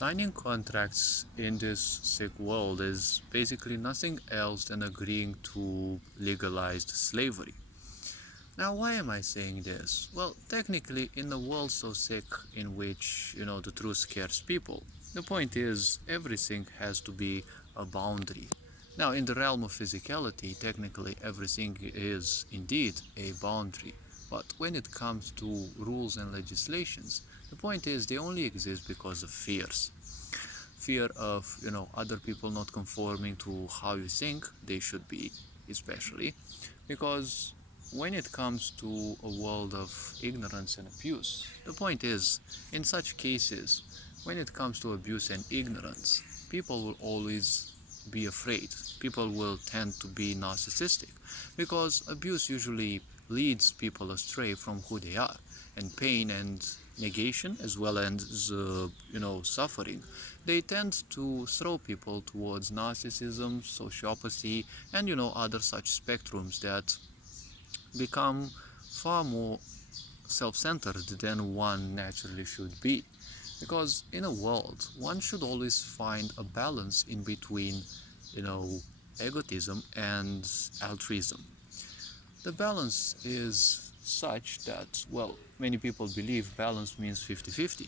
Signing contracts in this sick world is basically nothing else than agreeing to legalized slavery. Now, why am I saying this? Well, technically, in a world so sick in which, the truth scares people, the point is everything has to be a boundary. Now, in the realm of physicality, technically everything is indeed a boundary. But when it comes to rules and legislations, the point is they only exist because of fears. Fear of, other people not conforming to how you think they should be, especially because when it comes to a world of ignorance and abuse, the point is, in such cases, when it comes to abuse and ignorance, people will always be afraid. People will tend to be narcissistic because abuse usually leads people astray from who they are, and pain and negation as well as suffering, they tend to throw people towards narcissism, sociopathy, and other such spectrums that become far more self-centered than one naturally should be. Because in a world, one should always find a balance in between, egotism and altruism. The balance is such that, well, many people believe balance means 50-50.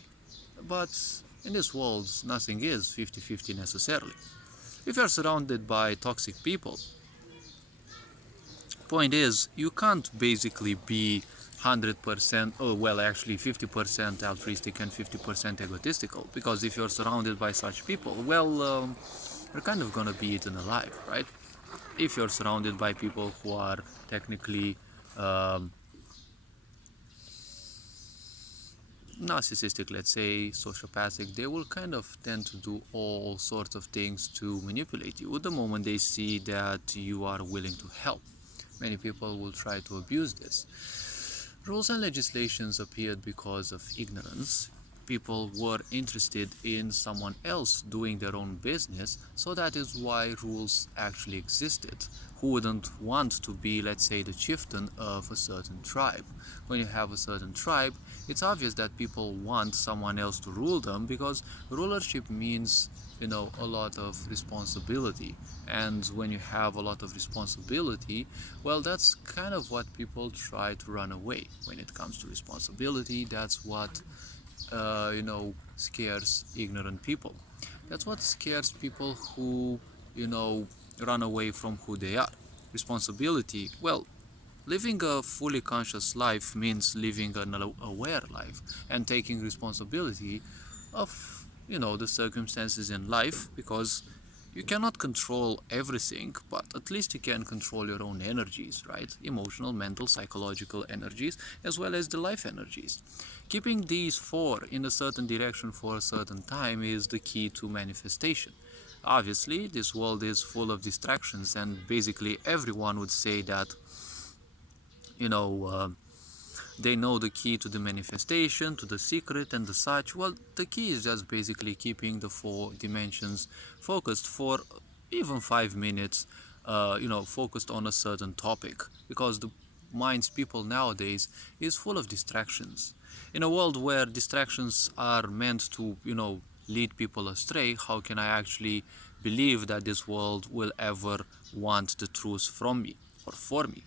But in this world, nothing is 50-50 necessarily. If you're surrounded by toxic people, point is, you can't basically be 100%, actually 50% altruistic and 50% egotistical, because if you're surrounded by such people, you're kind of gonna be eaten alive, right? If you're surrounded by people who are technically narcissistic, let's say, sociopathic, they will kind of tend to do all sorts of things to manipulate you the moment they see that you are willing to help. Many people will try to abuse this. Rules and legislations appeared because of ignorance. People were interested in someone else doing their own business, so that is why rules actually existed. Who wouldn't want to be, let's say, the chieftain of a certain tribe? When you have a certain tribe, it's obvious that people want someone else to rule them, because rulership means, a lot of responsibility. And when you have a lot of responsibility, well, that's kind of what people try to run away. When it comes to responsibility, that's what scares ignorant people. That's what scares people who, run away from who they are. Responsibility, well, living a fully conscious life means living an aware life and taking responsibility of, the circumstances in life, because you cannot control everything, but at least you can control your own energies, right? Emotional, mental, psychological energies, as well as the life energies. Keeping these four in a certain direction for a certain time is the key to manifestation. Obviously, this world is full of distractions, and basically everyone would say that, they know the key to the manifestation, to the secret and the such. Well, the key is just basically keeping the four dimensions focused for even 5 minutes, focused on a certain topic, because the people nowadays is full of distractions. In a world where distractions are meant to, lead people astray, how can I actually believe that this world will ever want the truth from me or for me?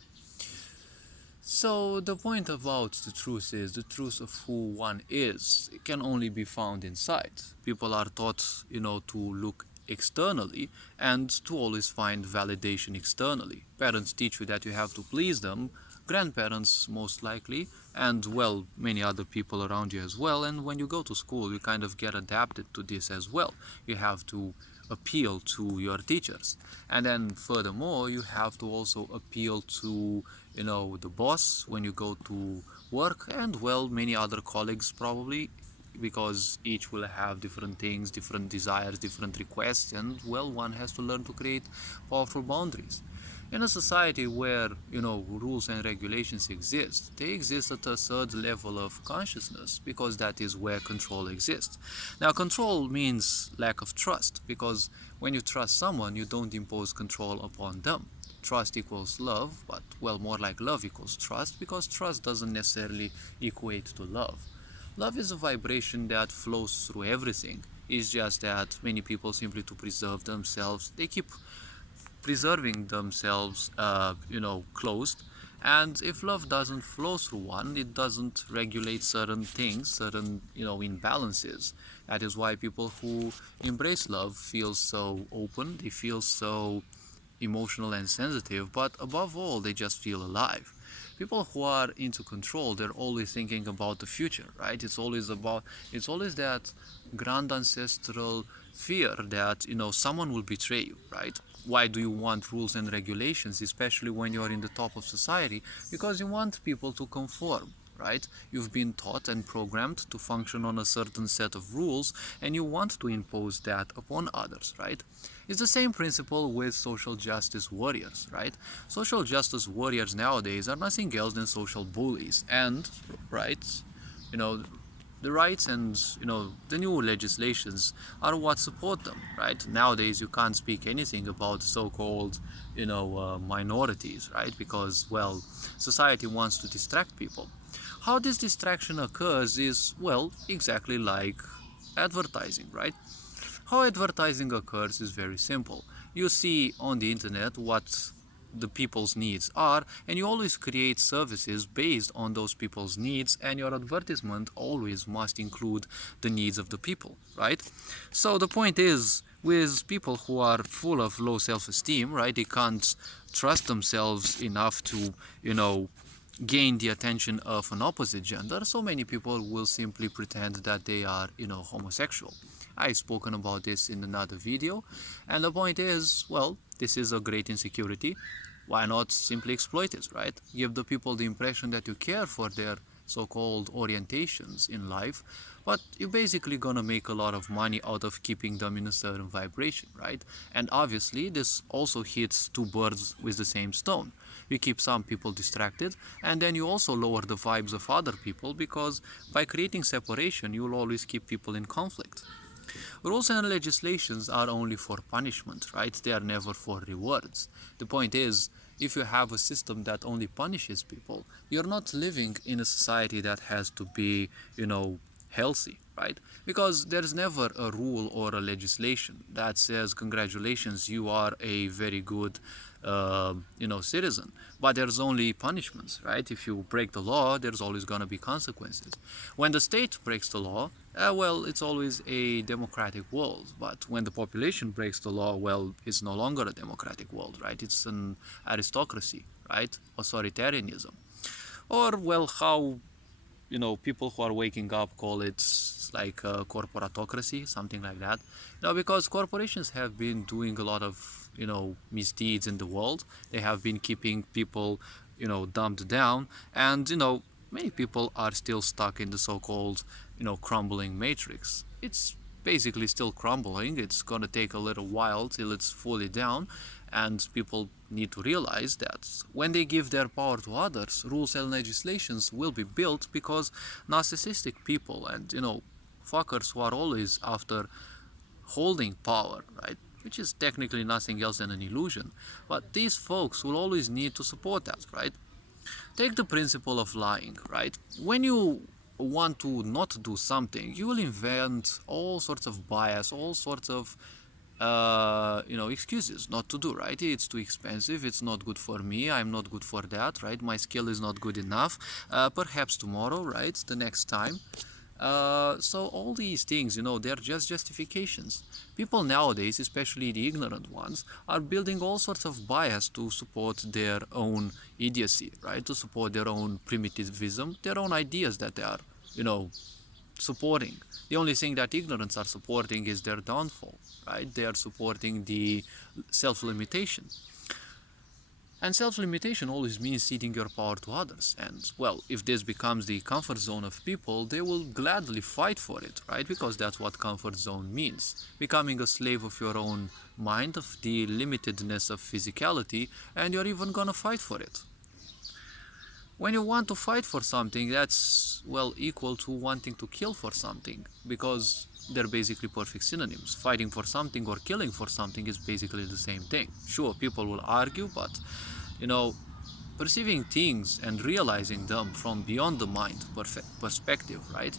So the point about the truth is, the truth of who one is, it can only be found inside. People are taught, to look externally and to always find validation externally. Parents teach you that you have to please them, grandparents most likely, and well, many other people around you as well. And when you go to school, you kind of get adapted to this as well. You have to appeal to your teachers, and then furthermore you have to also appeal to the boss when you go to work, and well, many other colleagues probably, because each will have different things, different desires, different requests, and well, one has to learn to create powerful boundaries. In a society where, rules and regulations exist, they exist at a third level of consciousness, because that is where control exists. Now, control means lack of trust, because when you trust someone, you don't impose control upon them. Trust equals love, but, well, more like love equals trust, because trust doesn't necessarily equate to love. Love is a vibration that flows through everything. It's just that many people simply to preserve themselves, they keep preserving themselves, closed. And if love doesn't flow through one, it doesn't regulate certain things, certain, imbalances. That is why people who embrace love feel so open, they feel so emotional and sensitive, but above all, they just feel alive. People who are into control, they're always thinking about the future, right? It's always that grand ancestral fear that, someone will betray you, right? Why do you want rules and regulations, especially when you're in the top of society? Because you want people to conform, right? You've been taught and programmed to function on a certain set of rules, and you want to impose that upon others, right? It's the same principle with social justice warriors, right? Social justice warriors nowadays are nothing else than social bullies, and, right, you know, the rights and, the new legislations are what support them, right? Nowadays you can't speak anything about so-called, minorities, right? Because, well, society wants to distract people. How this distraction occurs is, well, exactly like advertising, right? How advertising occurs is very simple. You see on the internet what the people's needs are, and you always create services based on those people's needs, and your advertisement always must include the needs of the people, right? So the point is, with people who are full of low self-esteem, right, they can't trust themselves enough to, gain the attention of an opposite gender, so many people will simply pretend that they are, homosexual. I've spoken about this in another video, and the point is, well, this is a great insecurity. Why not simply exploit it, right? Give the people the impression that you care for their so-called orientations in life, but you're basically gonna make a lot of money out of keeping them in a certain vibration, right? And obviously this also hits two birds with the same stone. You keep some people distracted, and then you also lower the vibes of other people, because by creating separation you'll always keep people in conflict. Rules and legislations are only for punishment, right? They are never for rewards. The point is, if you have a system that only punishes people, you're not living in a society that has to be, healthy, right? Because there's never a rule or a legislation that says, congratulations, you are a very good citizen. But there's only punishments, right? If you break the law, there's always going to be consequences. When the state breaks the law, well, it's always a democratic world. But when the population breaks the law, well, it's no longer a democratic world, right? It's an aristocracy, right? Authoritarianism. Or, well, how, people who are waking up call it like a corporatocracy, something like that. Because corporations have been doing a lot of, misdeeds in the world. They have been keeping people, dumbed down, and, many people are still stuck in the so-called, crumbling matrix. It's basically still crumbling. It's gonna take a little while till it's fully down, and people need to realize that when they give their power to others, rules and legislations will be built, because narcissistic people and, fuckers who are always after holding power, right, which is technically nothing else than an illusion, but these folks will always need to support that, right? Take the principle of lying, right? When you want to not do something, you will invent all sorts of bias, all sorts of excuses not to do, right? It's too expensive, it's not good for me, I'm not good for that, right? My skill is not good enough, perhaps tomorrow, right? The next time. So all these things, they're just justifications. People nowadays, especially the ignorant ones, are building all sorts of bias to support their own idiocy, right? To support their own primitivism, their own ideas that they are, supporting. The only thing that ignorance are supporting is their downfall, right? They are supporting the self-limitation. And self-limitation always means ceding your power to others. And, well, if this becomes the comfort zone of people, they will gladly fight for it, right? Because that's what comfort zone means. Becoming a slave of your own mind, of the limitedness of physicality, and you're even gonna fight for it. When you want to fight for something, that's, well, equal to wanting to kill for something, because they're basically perfect synonyms. Fighting for something or killing for something is basically the same thing. Sure, people will argue, but, perceiving things and realizing them from beyond the mind perspective, right,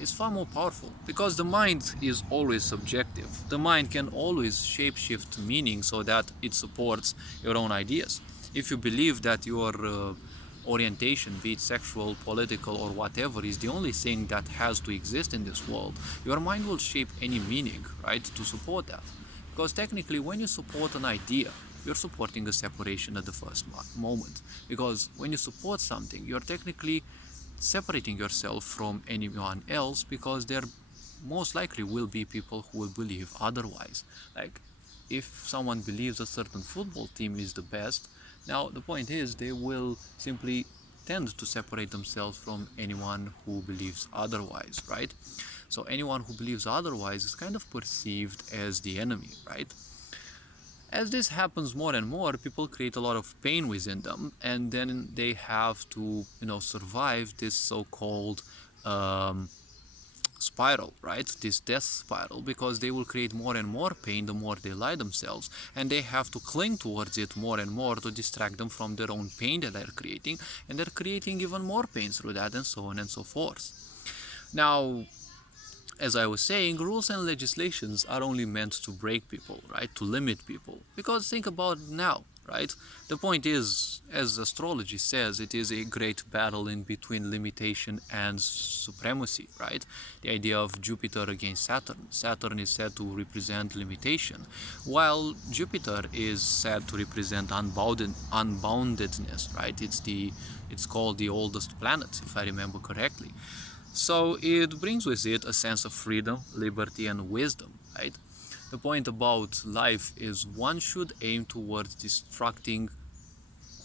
is far more powerful, because the mind is always subjective. The mind can always shapeshift meaning so that it supports your own ideas. If you believe that your orientation, be it sexual, political, or whatever, is the only thing that has to exist in this world, your mind will shape any meaning, right, to support that. Because technically, when you support an idea, you're supporting a separation at the first moment. Because when you support something, you're technically separating yourself from anyone else, because there most likely will be people who will believe otherwise. Like, if someone believes a certain football team is the best, now the point is they will simply tend to separate themselves from anyone who believes otherwise, right? So anyone who believes otherwise is kind of perceived as the enemy, right? As this happens more and more, people create a lot of pain within them, and then they have to, survive this so-called spiral, right? This death spiral, because they will create more and more pain the more they lie themselves, and they have to cling towards it more and more to distract them from their own pain that they're creating, and they're creating even more pain through that, and so on and so forth. Now, as I was saying, rules and legislations are only meant to break people, right? To limit people. Because think about it now, right? The point is, as astrology says, it is a great battle in between limitation and supremacy, right? The idea of Jupiter against Saturn. Saturn is said to represent limitation, while Jupiter is said to represent unboundedness, right? It's called the oldest planet, if I remember correctly. So it brings with it a sense of freedom, liberty, and wisdom, right? The point about life is one should aim towards destructing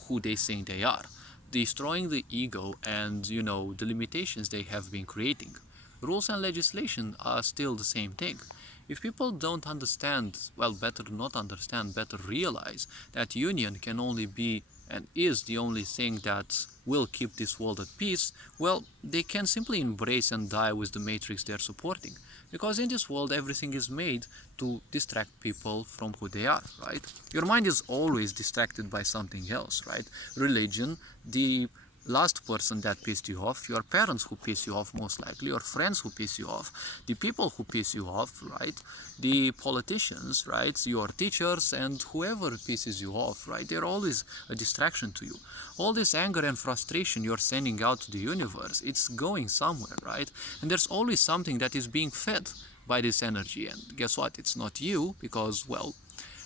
who they think they are, destroying the ego and, the limitations they have been creating. Rules and legislation are still the same thing. If people don't understand, well, better not understand, better realize that union can only be and is the only thing that will keep this world at peace, well, they can simply embrace and die with the matrix they're supporting. Because in this world, everything is made to distract people from who they are, right? Your mind is always distracted by something else, right? Religion, the last person that pissed you off, your parents who piss you off most likely, your friends who piss you off, the people who piss you off, right? The politicians, right? Your teachers and whoever pisses you off, right? They're always a distraction to you. All this anger and frustration you're sending out to the universe, it's going somewhere, right? And there's always something that is being fed by this energy. And guess what? It's not you, because, well,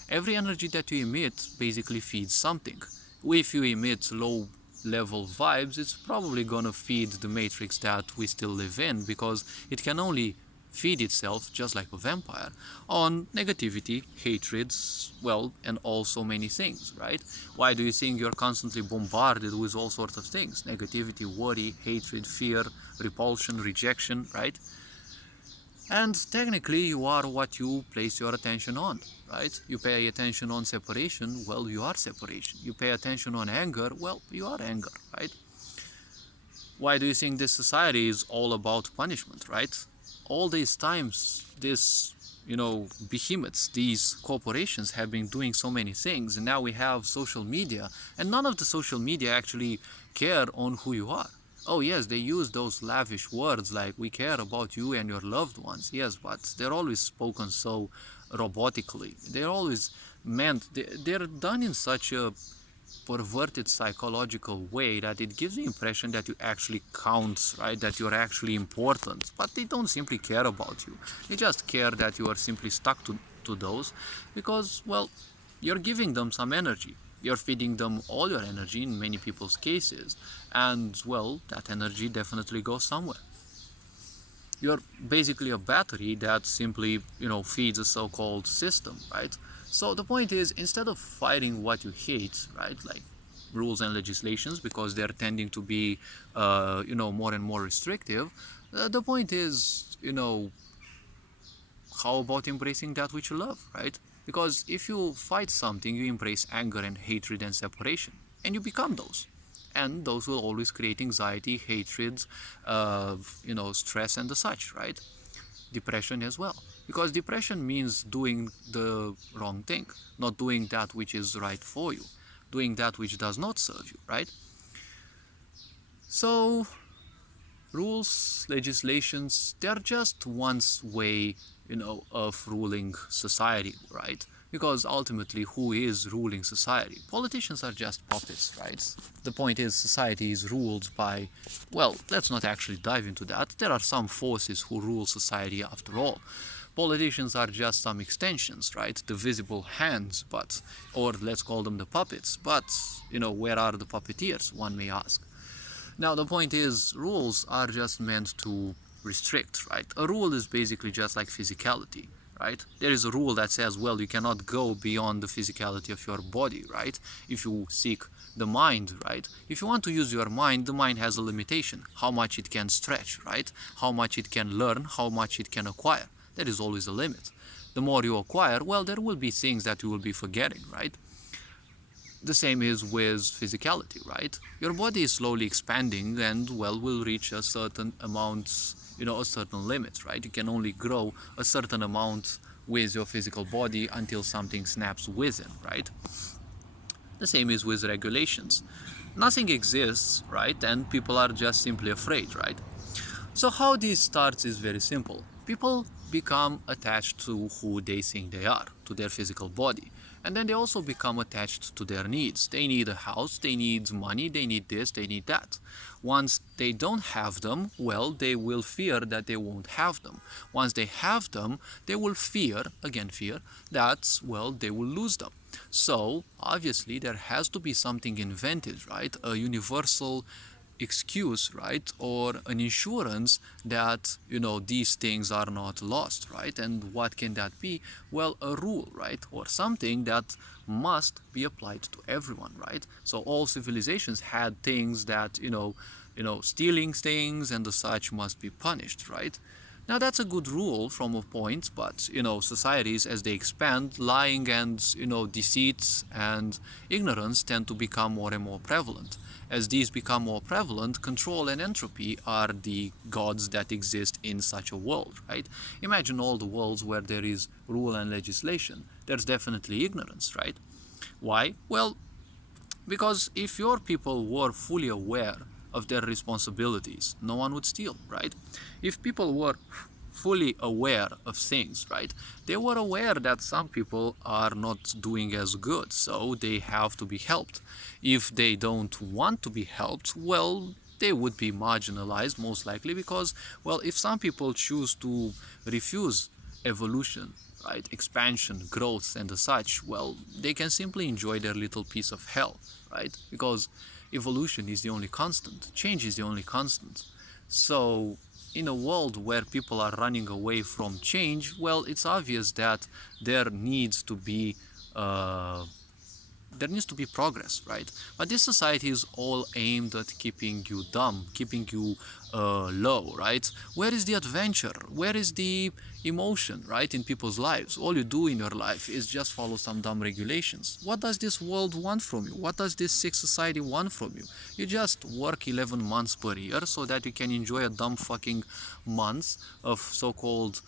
every energy that you emit basically feeds something. If you emit low level vibes, it's probably gonna feed the matrix that we still live in, because it can only feed itself, just like a vampire, on negativity, hatreds, well, and also many things, right? Why do you think you're constantly bombarded with all sorts of things? Negativity, worry, hatred, fear, repulsion, rejection, right? And technically, you are what you place your attention on, right? You pay attention on separation, well, you are separation. You pay attention on anger, well, you are anger, right? Why do you think this society is all about punishment, right? All these times, this, behemoths, these corporations have been doing so many things, and now we have social media, and none of the social media actually care on who you are. Oh yes, they use those lavish words like "we care about you and your loved ones." Yes, but they're always spoken so robotically. They're always meant, they're done in such a perverted psychological way that it gives the impression that you actually count, right? That you're actually important. But they don't simply care about you. They just care that you are simply stuck to those, because, well, you're giving them some energy. You're feeding them all your energy in many people's cases, and, well, that energy definitely goes somewhere. You're basically a battery that simply, feeds a so-called system, right? So the point is, instead of fighting what you hate, right, like rules and legislations, because they're tending to be, more and more restrictive, the point is, how about embracing that which you love, right? Because if you fight something, you embrace anger and hatred and separation, and you become those. And those will always create anxiety, hatred, stress and the such, right? Depression as well. Because depression means doing the wrong thing, not doing that which is right for you. doing that which does not serve you, right? So rules, legislations, they're just one's way, of ruling society, right? Because ultimately, who is ruling society? Politicians are just puppets, right? The point is, society is ruled by, well, let's not actually dive into that. There are some forces who rule society after all. Politicians are just some extensions, right? The visible hands, but, or let's call them the puppets. But, where are the puppeteers, one may ask. Now, the point is, rules are just meant to restrict, right? A rule is basically just like physicality, right? There is a rule that says, well, you cannot go beyond the physicality of your body, right? If you seek the mind, right? If you want to use your mind, the mind has a limitation, how much it can stretch, right? How much it can learn, how much it can acquire. There is always a limit. The more you acquire, well, there will be things that you will be forgetting, right? The same is with physicality, right? Your body is slowly expanding and, well, will reach a certain amount, a certain limit, right? You can only grow a certain amount with your physical body until something snaps within, right? The same is with regulations. Nothing exists, right? And people are just simply afraid, right? So how this starts is very simple. People become attached to who they think they are, to their physical body. And then they also become attached to their needs. They need a house, they need money, they need this, they need that. Once they don't have them, well, they will fear that they won't have them. Once they have them, they will fear, again fear, that, well, they will lose them. So, obviously, there has to be something invented, right? A universal excuse, right, or an insurance that these things are not lost, right? And what can that be? Well, a rule, right, or something that must be applied to everyone, right? So all civilizations had things that stealing things and the such must be punished, right? Now that's a good rule from a point, but societies as they expand, lying and deceits and ignorance tend to become more and more prevalent. As these become more prevalent, control and entropy are the gods that exist in such a world, right? Imagine all the worlds where there is rule and legislation. There's definitely ignorance, right? Why? Well, because if your people were fully aware of their responsibilities, no one would steal, right? If people were fully aware of things, right? They were aware that some people are not doing as good, so they have to be helped. If they don't want to be helped, well, they would be marginalized most likely because, well, if some people choose to refuse evolution, right, expansion, growth and the such, well, they can simply enjoy their little piece of hell, right? Because evolution is the only constant, change is the only constant. So in a world where people are running away from change, well, it's obvious that there needs to be progress, right? But this society is all aimed at keeping you dumb, keeping you low, right? Where is the adventure? Where is the emotion, right, in people's lives? All you do in your life is just follow some dumb regulations. What does this world want from you? What does this sick society want from you? You just work 11 months per year so that you can enjoy a dumb fucking month of so-called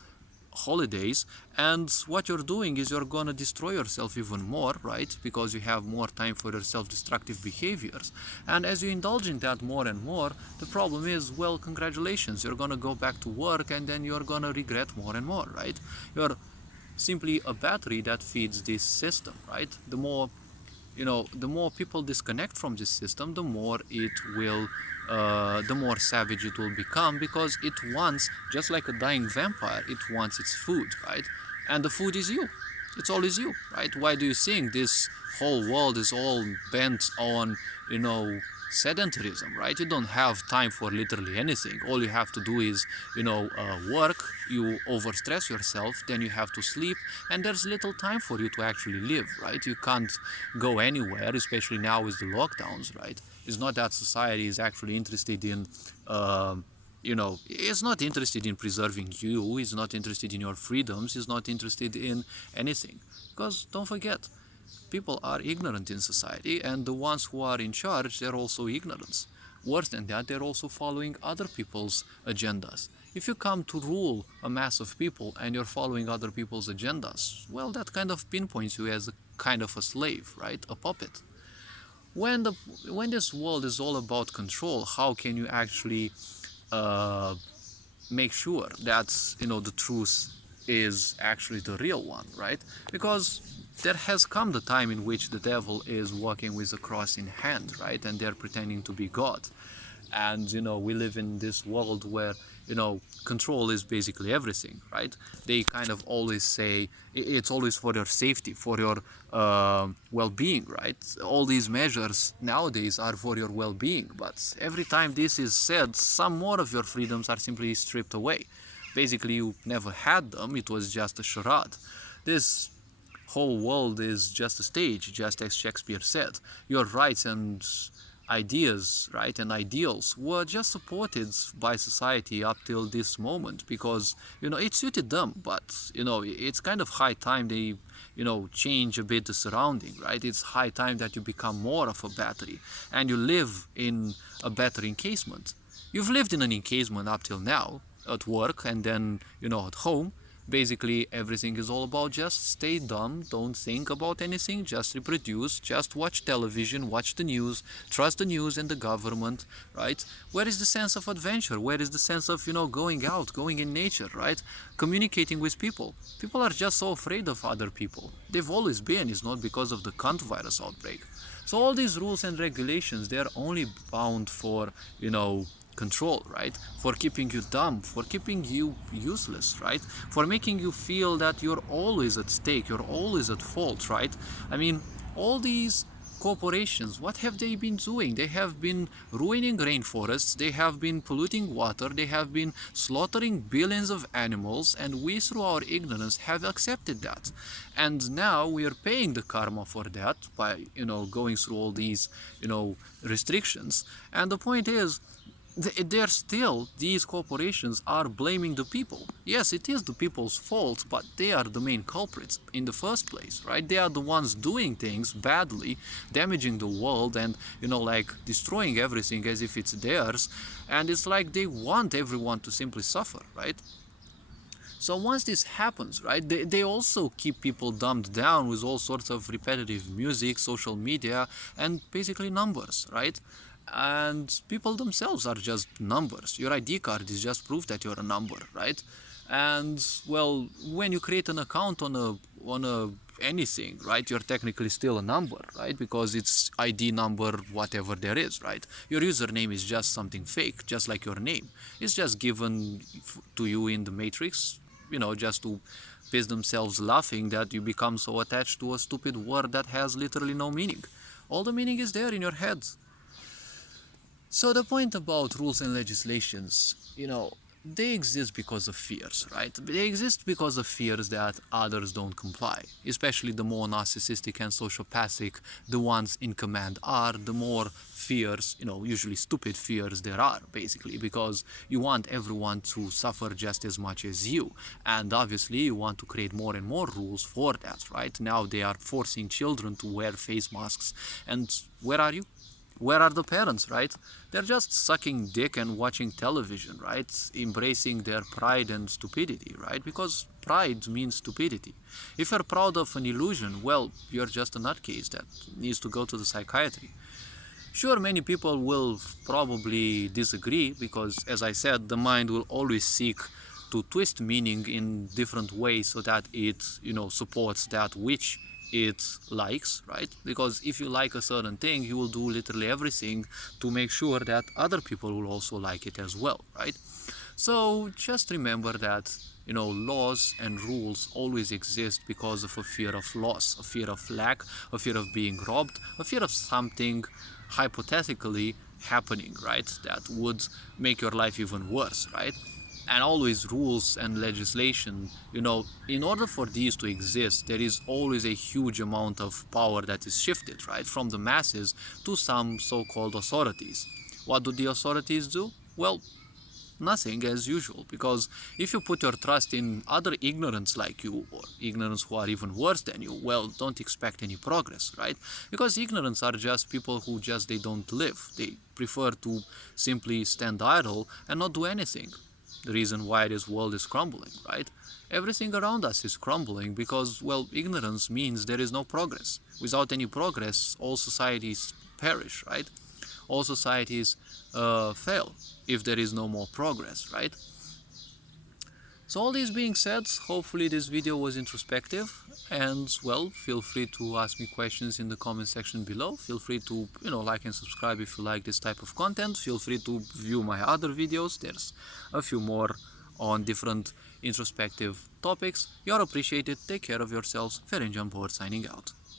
holidays, and what you're doing is you're gonna destroy yourself even more, right? Because you have more time for your self-destructive behaviors, and as you indulge in that more and more, the problem is, well, congratulations, you're gonna go back to work and then you're gonna regret more and more, right? You're simply a battery that feeds this system, right? The more people disconnect from this system, the more the more savage it will become, because it wants, just like a dying vampire, it wants its food, right? And the food is you. It's always you, right? Why do you think this whole world is all bent on, sedentarism, right? You don't have time for literally anything. All you have to do is, work, you overstress yourself, then you have to sleep, and there's little time for you to actually live, right? You can't go anywhere, especially now with the lockdowns, right? It's not that society is actually interested in, it's not interested in preserving you, it's not interested in your freedoms, it's not interested in anything. Because don't forget, people are ignorant in society, and the ones who are in charge, they're also ignorant. Worse than that, they're also following other people's agendas. If you come to rule a mass of people and you're following other people's agendas, well, that kind of pinpoints you as a kind of a slave, right? A puppet. when the when this world is all about control, how can you actually uh, make sure that the truth is actually the real one, right? Because there has come the time in which the devil is walking with a cross in hand, right? And they're pretending to be God. And we live in this world where control is basically everything, right? They kind of always say it's always for your safety, for your well-being, right? All these measures nowadays are for your well-being, but every time this is said, some more of your freedoms are simply stripped away. Basically, you never had them, it was just a charade. This whole world is just a stage, just as Shakespeare said. Your rights and ideas, right, and ideals were just supported by society up till this moment because it suited them. But it's kind of high time they change a bit the surrounding, right? It's high time that you become more of a battery and you live in a better encasement. You've lived in an encasement up till now, at work and then at home. Basically everything is all about just stay dumb, don't think about anything, just reproduce, just watch television, watch the news, trust the news and the government, right? Where is the sense of adventure? Where is the sense of going out, going in nature, right? Communicating with people. People are just so afraid of other people. They've always been. It's not because of the cunt virus outbreak. So all these rules and regulations, they're only bound for control, right? For keeping you dumb, for keeping you useless, right? For making you feel that you're always at stake, you're always at fault, right? I mean, all these corporations, what have they been doing? They have been ruining rainforests, they have been polluting water, they have been slaughtering billions of animals, and we, through our ignorance, have accepted that. And now we are paying the karma for that by, going through all these, restrictions. And the point is, they're still, these corporations are blaming the people. Yes, it is the people's fault, but they are the main culprits in the first place, right? They are the ones doing things badly, damaging the world and, like destroying everything as if it's theirs. And it's like they want everyone to simply suffer, right? So once this happens, right, they also keep people dumbed down with all sorts of repetitive music, social media, and basically numbers, right? And people themselves are just numbers. Your ID card is just proof that you're a number, right? And well, when you create an account on a anything, right, you're technically still a number, right? Because it's ID number whatever there is, right? Your username is just something fake, just like your name. It's just given to you in the matrix, just to piss themselves laughing that you become so attached to a stupid word that has literally no meaning. All the meaning is there in your head. So the point about rules and legislations, they exist because of fears, right? They exist because of fears that others don't comply, especially the more narcissistic and sociopathic the ones in command are, the more fears, usually stupid fears there are, basically, because you want everyone to suffer just as much as you. And obviously you want to create more and more rules for that, right? Now they are forcing children to wear face masks. And where are you? Where are the parents, right? They're just sucking dick and watching television, right? Embracing their pride and stupidity, right? Because pride means stupidity. If you're proud of an illusion, well, you're just a nutcase that needs to go to the psychiatry. Sure, many people will probably disagree because, as I said, the mind will always seek to twist meaning in different ways so that it, supports that which it likes, right? Because if you like a certain thing, you will do literally everything to make sure that other people will also like it as well, right? So just remember that laws and rules always exist because of a fear of loss, a fear of lack, a fear of being robbed, a fear of something hypothetically happening, right? That would make your life even worse, right? And always rules and legislation, in order for these to exist, there is always a huge amount of power that is shifted, right, from the masses to some so-called authorities. What do the authorities do? Well, nothing, as usual, because if you put your trust in other ignorants like you, or ignorants who are even worse than you, well, don't expect any progress, right? Because ignorants are just people who they don't live. They prefer to simply stand idle and not do anything. The reason why this world is crumbling, right? Everything around us is crumbling because, well, ignorance means there is no progress. Without any progress, all societies perish, right? All societies fail if there is no more progress, right? So all this being said, hopefully this video was introspective, and well, feel free to ask me questions in the comment section below. Feel free to, like and subscribe if you like this type of content. Feel free to view my other videos. There's a few more on different introspective topics. You're appreciated. Take care of yourselves. Ferenc Board signing out.